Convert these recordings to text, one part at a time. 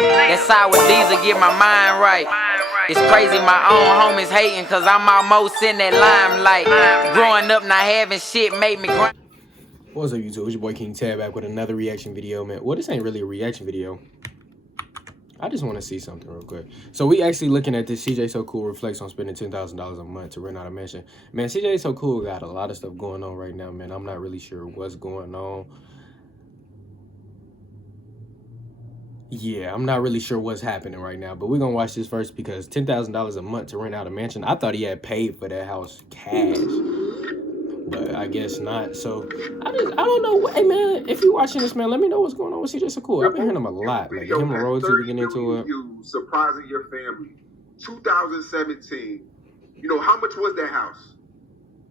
That's how with these to get my mind right. It's crazy, my own homies hating, cause I'm almost in that limelight. Growing up not having shit made me grind. What's up, YouTube? It's your boy King Tab back with another reaction video, man. Well, this ain't really a reaction video. I just want to see something real quick. So we actually looking at this. CJ So Cool reflects on spending $10,000 a month to rent out a mansion. Man, CJ So Cool got a lot of stuff going on right now, man. I'm not really sure what's going on. Yeah, I'm not really sure what's happening right now, but we're gonna watch this first because $10,000 a month to rent out a mansion. I thought he had paid for that house cash, but I guess not. So I don't know. Hey man, if you're watching this, man, let me know what's going on with CJ So Cool. I've been hearing him a lot. Like him and Rosie, we get into it. You surprising your family. 2017. You know how much was that house?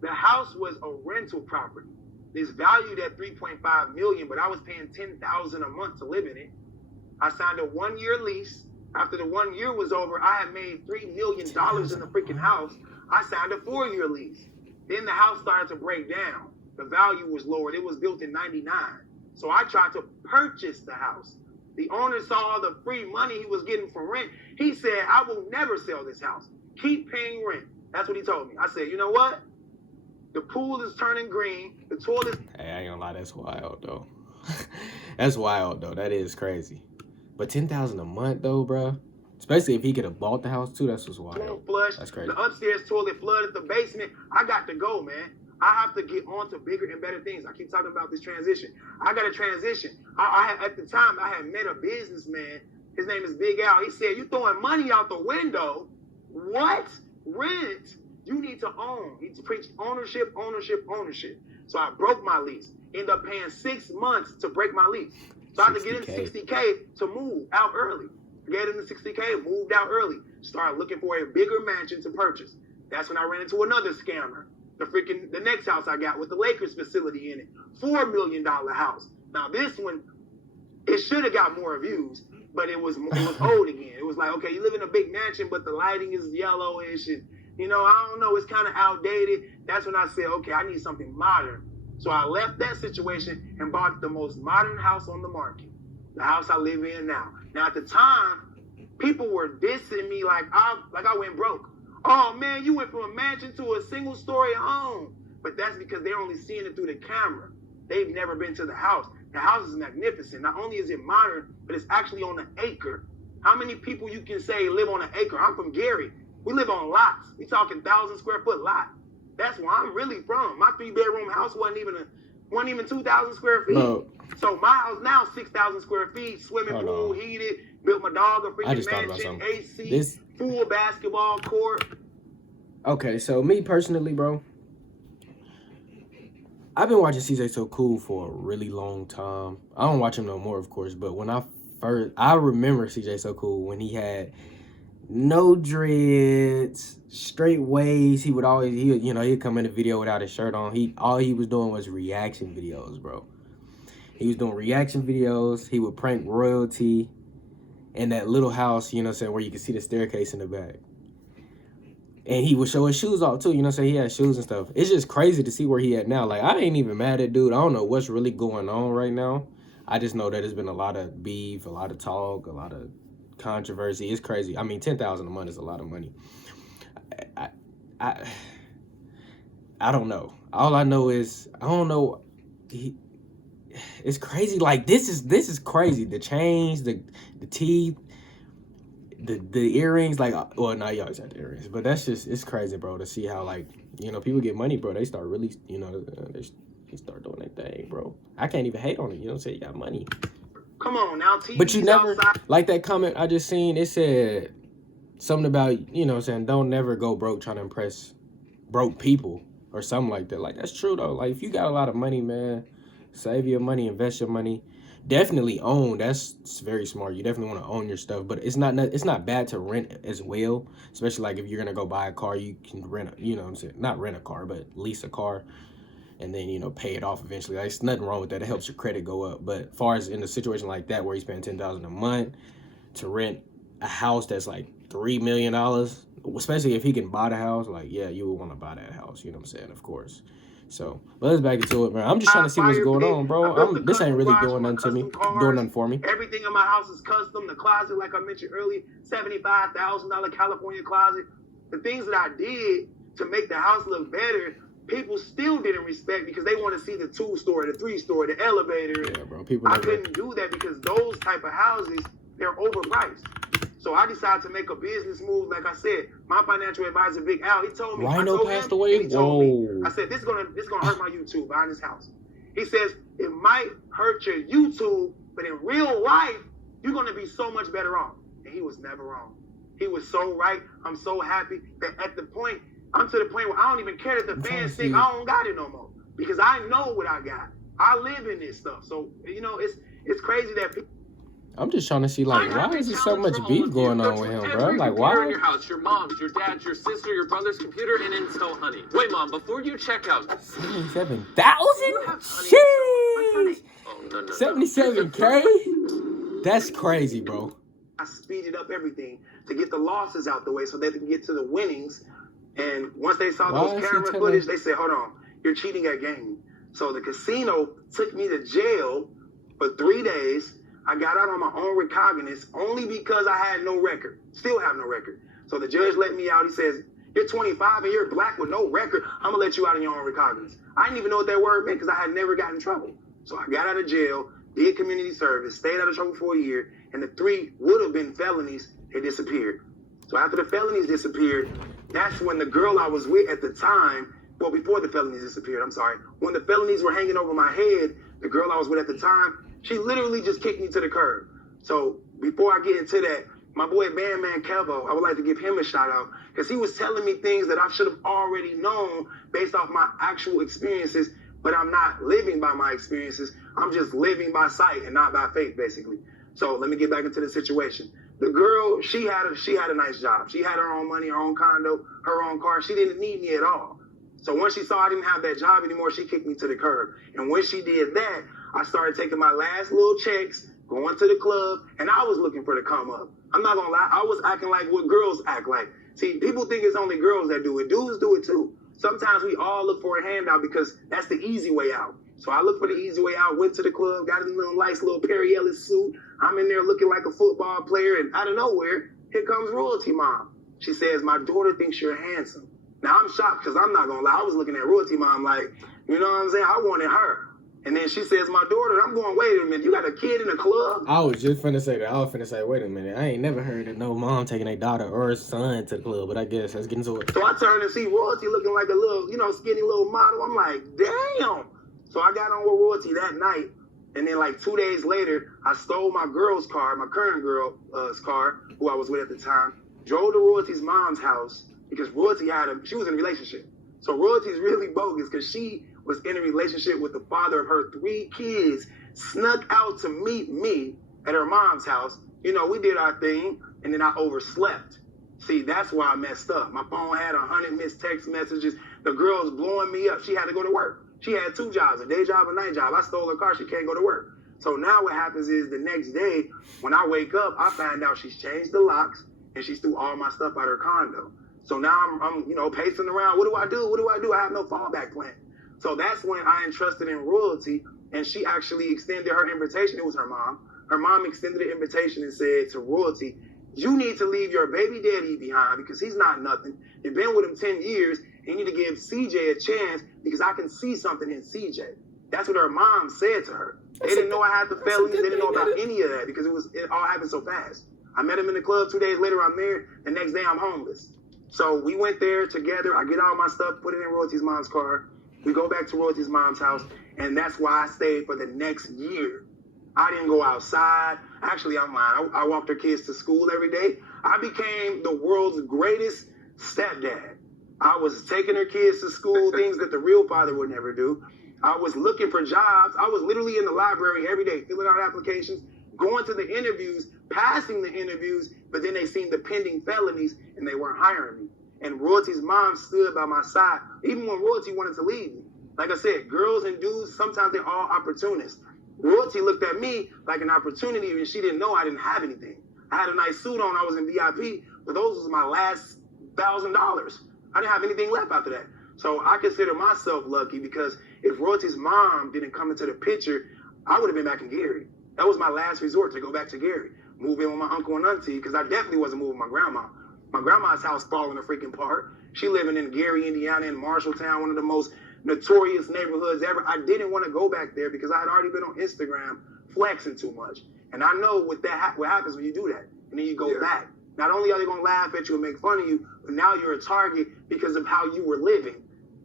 The house was a rental property. It's valued at $3.5 million, but I was paying $10,000 a month to live in it. I signed a 1-year lease. After the 1 year was over, I had made $3 million in the freaking house. I signed a 4-year lease. Then the house started to break down. The value was lowered. It was built in '99. So I tried to purchase the house. The owner saw all the free money he was getting from rent. He said, I will never sell this house. Keep paying rent. That's what he told me. I said, you know what? The pool is turning green. The toilet. Hey, I ain't gonna lie, that's wild though. That's wild though. That is crazy. But $10,000 a month though, bro. Especially if he could have bought the house too. That's what's wild. Flush. That's crazy. The upstairs toilet flooded the basement. I got to go, man. I have to get on to bigger and better things. I keep talking about this transition. I got to transition. At the time, I had met a businessman. His name is Big Al. He said, you throwing money out the window? What? Rent? You need to own. He preached ownership, ownership, ownership. So I broke my lease. Ended up paying 6 months to break my lease. So I had to get in $60K to move out early. Get in the $60K, moved out early. Started looking for a bigger mansion to purchase. That's when I ran into another scammer. The next house I got with the Lakers facility in it. $4 million house. Now this one, it should have got more views, but it was old again. It was like, okay, you live in a big mansion, but the lighting is yellowish and, you know, I don't know, it's kind of outdated. That's when I said, okay, I need something modern. So I left that situation and bought the most modern house on the market. The house I live in now. Now at the time, people were dissing me like I went broke. Oh man, you went from a mansion to a single-story home. But that's because they're only seeing it through the camera. They've never been to the house. The house is magnificent. Not only is it modern, but it's actually on an acre. How many people you can say live on an acre? I'm from Gary. We live on lots. We talking 1,000 square foot lot. That's where I'm really from. My 3-bedroom house wasn't even 2,000 square feet. Bro. So my house now 6,000 square feet, swimming pool, heated, built my dog a freaking mansion, AC, full basketball court. Okay, so me personally, bro, I've been watching CJ So Cool for a really long time. I don't watch him no more, of course, but when I remember CJ So Cool when he had no dreads, straight waves. He would he'd come in the video without his shirt on. All he was doing was reaction videos, bro. He was doing reaction videos. He would prank royalty in that little house, you know what I'm saying, where you can see the staircase in the back. And he would show his shoes off too, you know what I'm saying? He had shoes and stuff. It's just crazy to see where he at now. Like, I ain't even mad at dude. I don't know what's really going on right now. I just know that there's been a lot of beef, a lot of talk, a lot of controversy. It's crazy. I mean, $10,000 a month is a lot of money. I don't know. All I know is I don't know. It's crazy. Like this is crazy. The chains, the teeth, the earrings. Like, well, no, you always have the earrings, but it's crazy, bro. To see how, like, you know, people get money, bro. They start really, you know, they start doing their thing, bro. I can't even hate on it. You know what I'm saying? You got money. Come on now, TV's but you never outside. Like that comment I just seen. It said something about, you know what I'm saying, don't never go broke trying to impress broke people or something like that. Like, that's true though. Like, if you got a lot of money, man, save your money, invest your money. Definitely own. That's very smart. You definitely want to own your stuff, but it's not bad to rent as well. Especially like if you're gonna go buy a car, you can rent. You know what I'm saying? Not rent a car, but lease a car. And then, you know, pay it off eventually. Like, there's nothing wrong with that. It helps your credit go up. But as far as in a situation like that where you spend $10,000 a month to rent a house that's like $3 million, especially if he can buy the house, like, yeah, you would want to buy that house. You know what I'm saying? Of course. So, but let's back into it, man. I'm just trying to see what's going on, bro. This ain't really doing nothing to me. Doing nothing for me. Everything in my house is custom. The closet, like I mentioned earlier, $75,000 California closet. The things that I did to make the house look better, people still didn't respect because they want to see the 2-story, the 3-story, the elevator. Yeah, bro. People. I couldn't do that because those type of houses, they're overpriced. So I decided to make a business move. Like I said, my financial advisor, Big Al, he told me. Rhino passed away. He told me, I said, this is gonna hurt my YouTube buying this house. He says it might hurt your YouTube, but in real life, you're gonna be so much better off. And he was never wrong. He was so right. I'm so happy that at the point, I'm to the point where I don't even care that the fans think I don't got it no more because I know what I got. I live in this stuff. So it's crazy that people. I'm just trying to see, like, why is there so much beef going on with him, bro? Like, why? In your house, your mom's, your dad's, your sister, your brother's computer, and Intel Honey. Wait, Mom, before you check out. 77,000? Sheesh! Oh, no. 77K? That's crazy, bro. I speeded up everything to get the losses out the way so they can get to the winnings. And once they saw those camera footage, they said, hold on, you're cheating at gaming. So the casino took me to jail for 3 days. I got out on my own recognizance only because I had no record. Still have no record. So the judge let me out. He says, you're 25 and you're black with no record. I'm going to let you out on your own recognizance. I didn't even know what that word meant because I had never gotten in trouble. So I got out of jail, did community service, stayed out of trouble for a year, and the 3 would have been felonies. They disappeared. So after the felonies disappeared, that's when the girl I was with at the time, well, before the felonies disappeared, I'm sorry, when the felonies were hanging over my head, the girl I was with at the time, she literally just kicked me to the curb. So before I get into that, my boy Bandman Kevo, I would like to give him a shout out because he was telling me things that I should have already known based off my actual experiences, but I'm not living by my experiences. I'm just living by sight and not by faith, basically. So let me get back into the situation. The girl, she had a nice job. She had her own money, her own condo, her own car. She didn't need me at all. So once she saw I didn't have that job anymore, she kicked me to the curb. And when she did that, I started taking my last little checks, going to the club, and I was looking for the come up. I'm not gonna lie, I was acting like what girls act like. See, people think it's only girls that do it. Dudes do it too. Sometimes we all look for a handout because that's the easy way out. So I looked for the easy way out, went to the club, got a little nice little Perry Ellis suit. I'm in there looking like a football player, and out of nowhere, here comes Royalty Mom. She says, my daughter thinks you're handsome. Now I'm shocked because I'm not gonna lie, I was looking at Royalty Mom like, you know what I'm saying? I wanted her. And then she says, my daughter, I'm going, wait a minute, you got a kid in the club? I was just finna say that. I was finna say, wait a minute. I ain't never heard of no mom taking a daughter or a son to the club, but I guess let's get into it. So I turned and see Royalty looking like a little, skinny little model. I'm like, damn. So I got on with Royalty that night. And then like 2 days later, I stole my girl's car, my current girl's car, who I was with at the time, drove to Royalty's mom's house because Royalty she was in a relationship. So Royalty's really bogus because she was in a relationship with the father of her 3 kids, snuck out to meet me at her mom's house. We did our thing, and then I overslept. See, that's why I messed up. My phone had 100 missed text messages. The girl was blowing me up. She had to go to work. She had 2 jobs, a day job, a night job. I stole her car. She can't go to work. So now what happens is the next day, when I wake up, I find out she's changed the locks, and she threw all my stuff out her condo. So now I'm pacing around. What do I do? What do I do? I have no fallback plan. So that's when I entrusted in Royalty, and she actually extended her invitation. It was her mom. Her mom extended the invitation and said to Royalty, you need to leave your baby daddy behind because he's not nothing. You've been with him 10 years, and you need to give CJ a chance because I can see something in CJ. That's what her mom said to her. They didn't know I had the felonies. They didn't know about any of that because it all happened so fast. I met him in the club 2 days later. I'm married. The next day, I'm homeless. So we went there together. I get all my stuff, put it in Royalty's mom's car. We go back to Royalty's mom's house, and that's why I stayed for the next year. I didn't go outside. Actually, I'm lying. I walked her kids to school every day. I became the world's greatest stepdad. I was taking her kids to school, things that the real father would never do. I was looking for jobs. I was literally in the library every day, filling out applications, going to the interviews, passing the interviews, but then they seen the pending felonies, and they weren't hiring me. And Royalty's mom stood by my side, even when Royalty wanted to leave me. Like I said, girls and dudes, sometimes they're all opportunists. Royalty looked at me like an opportunity, and she didn't know I didn't have anything. I had a nice suit on, I was in VIP, but those was my last $1,000. I didn't have anything left after that. So I consider myself lucky because if Royalty's mom didn't come into the picture, I would have been back in Gary. That was my last resort, to go back to Gary. Move in with my uncle and auntie, because I definitely wasn't moving with my grandma. My grandma's house falling a freaking apart. She living in Gary, Indiana, in Marshalltown, one of the most notorious neighborhoods ever. I didn't want to go back there because I had already been on Instagram flexing too much. And I know what happens when you do that. And then you go back. Not only are they going to laugh at you and make fun of you, but now you're a target because of how you were living.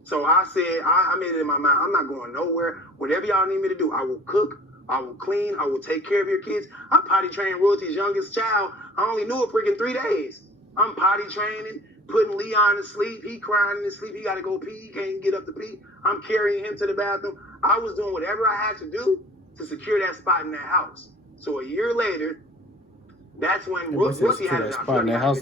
So I said, I made it in my mind, I'm not going nowhere. Whatever y'all need me to do, I will cook, I will clean, I will take care of your kids. I potty trained Royalty's youngest child. I only knew it freaking 3 days. I'm potty training, putting Leon to sleep. He crying in his sleep. He got to go pee. He can't even get up to pee. I'm carrying him to the bathroom. I was doing whatever I had to do to secure that spot in that house. So a year later, that's when Royalty had a spot in that house.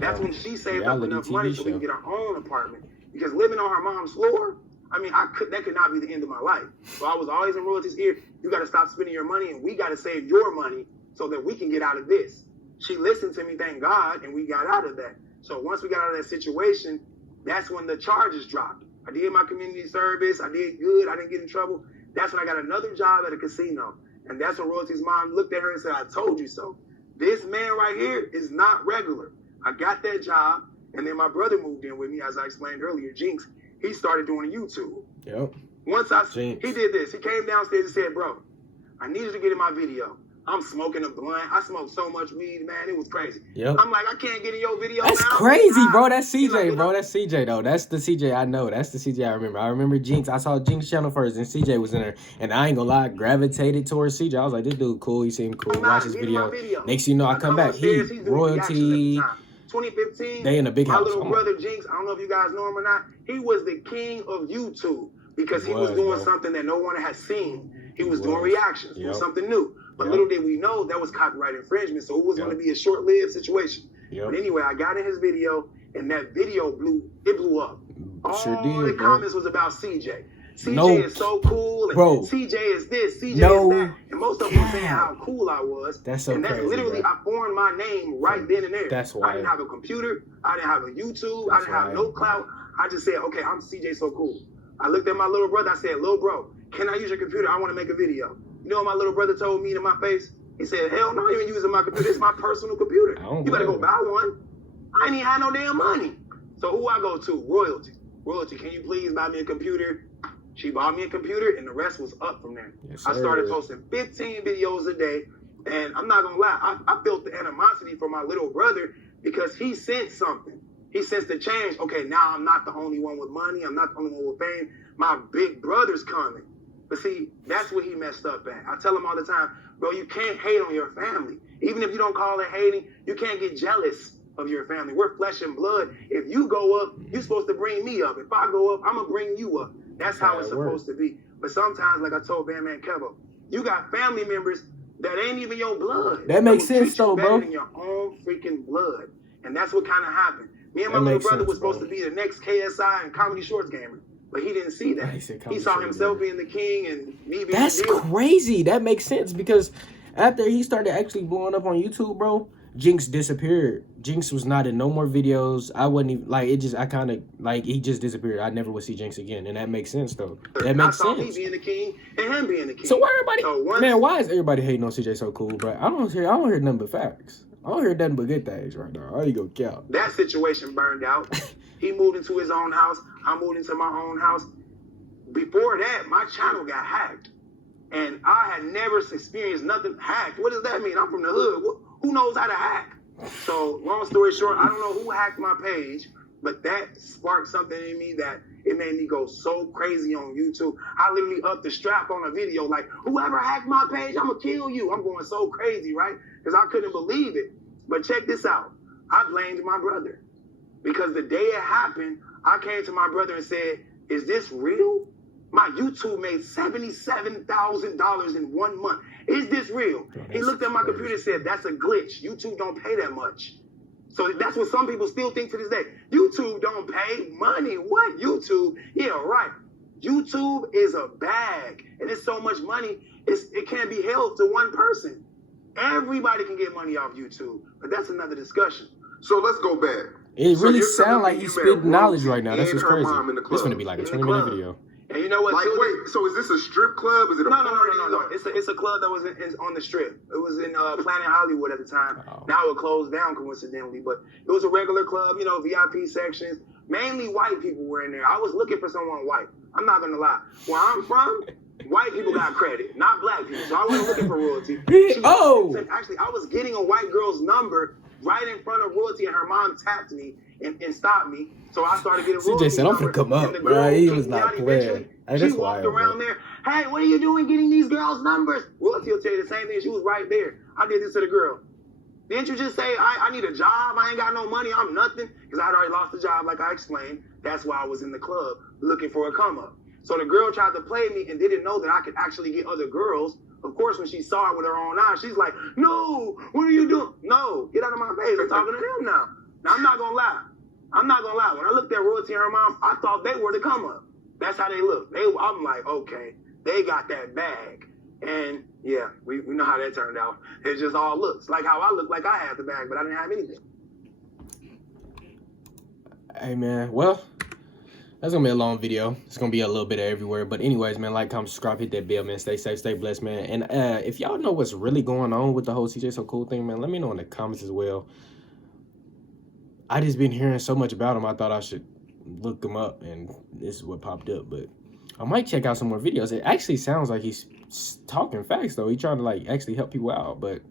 That's when she saved up enough money so we can get our own apartment. Because living on her mom's floor, I mean, that could not be the end of my life. So I was always in Royalty's ear. You got to stop spending your money, and we got to save your money so that we can get out of this. She listened to me, thank God, and we got out of that. So once we got out of that situation, that's when the charges dropped. I did my community service. I did good. I didn't get in trouble. That's when I got another job at a casino. And that's when Royalty's mom looked at her and said, I told you so. This man right here is not regular. I got that job. And then my brother moved in with me, as I explained earlier, Jinx. He started doing YouTube. Yep. He did this. He came downstairs and said, bro, I need you to get in my video. I'm smoking a blunt. I smoked so much weed, man. It was crazy. Yep. I'm like, I can't get in your video. That's now. crazy, bro. That's CJ, bro. That's CJ, though. That's the CJ I know. That's the CJ I remember. I remember Jinx. I saw Jinx channel first, and CJ was in there. And I ain't gonna lie, gravitated towards CJ. I was like, this dude cool. He seemed cool. Watch his video. Next thing you know, I come back. He Royalty. 2015. They in a big house. My little brother Jinx, I don't know if you guys know him or not. He was the king of YouTube because he was doing something that no one had seen. He was doing reactions, doing something new. But little did we know that was copyright infringement, so it was going to be a short-lived situation. But anyway, I got in his video, and that video blew up. All the comments was about CJ. CJ is so cool, and CJ is this, CJ is that. And most of them were saying how cool I was. That's so crazy, And that's literally, I formed my name right then and there. That's why. I didn't have a computer. I didn't have a YouTube. I didn't have no clout. I just said, okay, I'm CJ so cool. I looked at my little brother. I said, little bro, can I use your computer? I want to make a video. You know what my little brother told me to my face? He said, hell no, I ain't even using my computer. It's my personal computer. You better go buy one. I ain't even had no damn money. So who I go to? Royalty. Royalty, can you please buy me a computer? She bought me a computer, and the rest was up from there. Yes, I started posting 15 videos a day, and I'm not going to lie, I felt the animosity for my little brother because he sensed something. He sensed the change. Okay, now I'm not the only one with money. I'm not the only one with fame. My big brother's coming. But see, that's what he messed up at. I tell him all the time, bro, you can't hate on your family. Even if you don't call it hating, you can't get jealous of your family. We're flesh and blood. If you go up, you're supposed to bring me up. If I go up, I'm going to bring you up. That's how it's supposed to be. But sometimes, like I told Bandman Kevo, you got family members that ain't even your blood. That makes sense, though, bro. Than your own freaking blood. And that's what kind of happened. Me and my little brother was supposed to be the next KSI and Comedy Shorts gamer. But he didn't see that. He saw himself being the king and me being That's crazy. That makes sense because after he started actually blowing up on YouTube, bro, Jinx disappeared. Jinx was not in no more videos. I wasn't even, like, he just disappeared. I never would see Jinx again. And that makes sense, though. That makes sense. Me being the king and him being the king. So why why is everybody hating on CJ so cool, bro? I don't hear nothing but facts. I don't hear nothing but good things right now. I ain't gonna count. That situation burned out. He moved into his own house. I moved into my own house. Before that, my channel got hacked. And I had never experienced nothing hacked. What does that mean? I'm from the hood. Who knows how to hack? So, long story short, I don't know who hacked my page, but that sparked something in me that it made me go so crazy on YouTube. I literally upped the strap on a video like, whoever hacked my page, I'm going to kill you. I'm going so crazy, right? Because I couldn't believe it. But check this out. I blamed my brother. Because the day it happened, I came to my brother and said, is this real? My YouTube made $77,000 in 1 month. Is this real? He looked at my computer and said, that's a glitch. YouTube don't pay that much. So that's what some people still think to this day. YouTube don't pay money. What? YouTube? Yeah, right. YouTube is a bag. And it's so much money, it can't be held to one person. Everybody can get money off YouTube. But that's another discussion. So let's go back. It So really you're telling sounds me like you he's met spitting knowledge Royalty right now. That's and what's her crazy. mom in the It's club. gonna be like a In the 20-minute club. video. And you know what? Like, killed it? wait, so is this a strip club? Is it a No. party? It's a club that was on the Strip. It was in Planet Hollywood at the time. Oh. Now it closed down coincidentally, but it was a regular club. You know, VIP sections. Mainly white people were in there. I was looking for someone white. I'm not gonna lie. Where I'm from, white people got credit, not black people. So I wasn't looking for Royalty. Actually, I was getting a white girl's number right in front of Royalty, and her mom tapped me and stopped me. So I started getting Royalty. CJ said, "I'm finna come up, and the bro. girl He kicked was me not out playing." eventually. Hey, She that's walked wild, around bro. there. Hey, what are you doing getting these girls' numbers? Royalty will tell you the same thing. She was right there. I did this to the girl. Didn't you just say, I need a job? I ain't got no money. I'm nothing. Because I had already lost the job, like I explained. That's why I was in the club looking for a come up. So the girl tried to play me and didn't know that I could actually get other girls. Of course, when she saw it with her own eyes, she's like, no, what are you doing? No, get out of my face. I'm talking to them now. Now, I'm not going to lie. When I looked at Royalty and her mom, I thought they were the come up. That's how they look. I'm like, okay, they got that bag. And yeah, we know how that turned out. It just all looks like how I look like I had the bag, but I didn't have anything. Hey, man. Well, that's gonna be a long video. It's gonna be a little bit of everywhere. But anyways, man, like, comment, subscribe, hit that bell, man. Stay safe, stay blessed, man. And if y'all know what's really going on with the whole CJ So Cool thing, man, let me know in the comments as well. I just been hearing so much about him. I thought I should look him up, and this is what popped up. But I might check out some more videos. It actually sounds like he's talking facts, though. He's trying to, like, actually help people out. But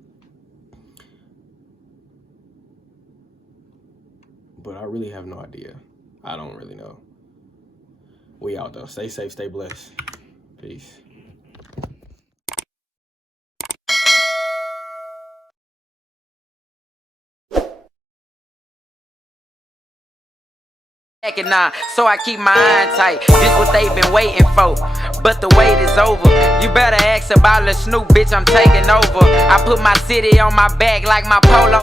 I really have no idea. I don't really know. We out, though. Stay safe, stay blessed. Peace. So I keep my eye tight. This what they've been waiting for, but the wait is over. You better ask about Lil Snoop, bitch, I'm taking over. I put my city on my back like my polo.